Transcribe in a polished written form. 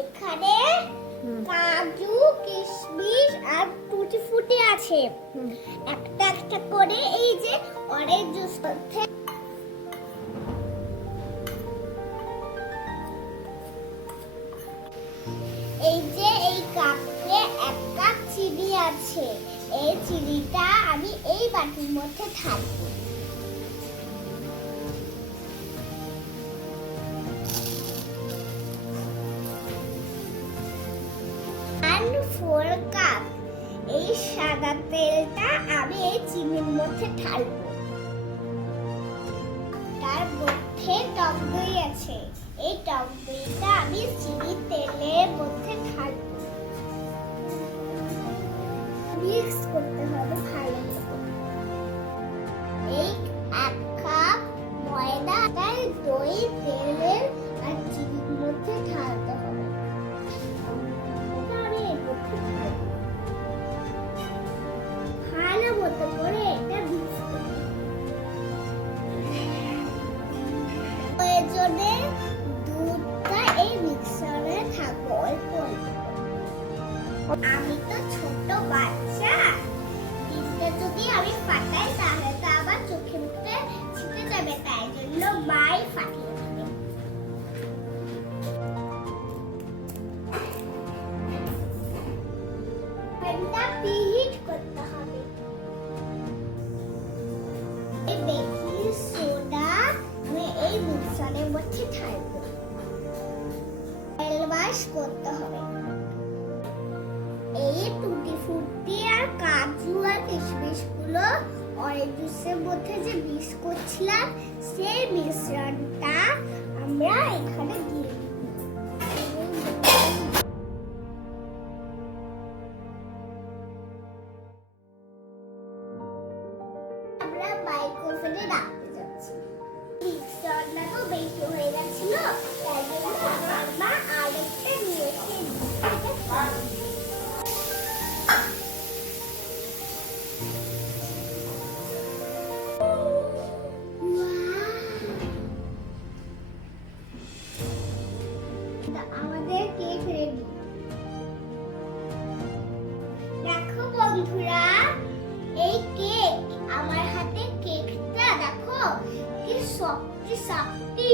এখানে কাজু কিশমিশ আর টুটি ফুটি আছে। একটা একটা করে এই যে অরেঞ্জ জুস করতে এই যে এই কাপে এক কাপ চিনি আছে। এই চিনিটা আমি এই বাটির মধ্যে ঢালবো। ফোর কাপ এই সাদা তেলটা আমি এই চিনির মধ্যে ঢালবো। তার মধ্যে টক দই আছে। এই টক দইটা আমি চিনির তেলের মধ্যে ঢালবো। মিক্স করতে হবে ভালো করে। এই এক কাপ ময়দা তাই দই তেলের আর চিনির মধ্যে ঢালতে হবে। ভালো মতো করে এটা মিক্স করতে প্রয়োজনে দুধটা এই মিক্সারে থাকবে অল্প অল্প। আমি তো ছোট বাচ্চা, ডিমটা যদি আমি ফাটাই তাহলে তো আবার চোখে মুখে ছিটে যাবে, তাই জন্য মাই ফাটিয়ে দেবে। প্যানটা প্রিহিট করতে হবে। এই বেকিং সোডা আমি এই মিক্সারের মধ্যে ঢালবো। তেল ওয়াশ করতে হবে। এই টুটি ফুটি আর কাজু আর কিশমিশ গুলো অরেঞ্জ জুসের মধ্যে যে মিক্স করছিলাম সেই মিশ্রণটা আমরা এখানে দিয়ে দিব। আমরা মাইক্রোওভেনে রাখতে যাচ্ছি। মিক্সচারটা তো বেশি হয়ে গেছিল, তাই জন্য আমরা আরেকটা নিয়ে এসে আমাদের কেক রেডি। দেখো বন্ধুরা, এই কেক আমার হাতে কেকটা দেখো কি সফট সফটি।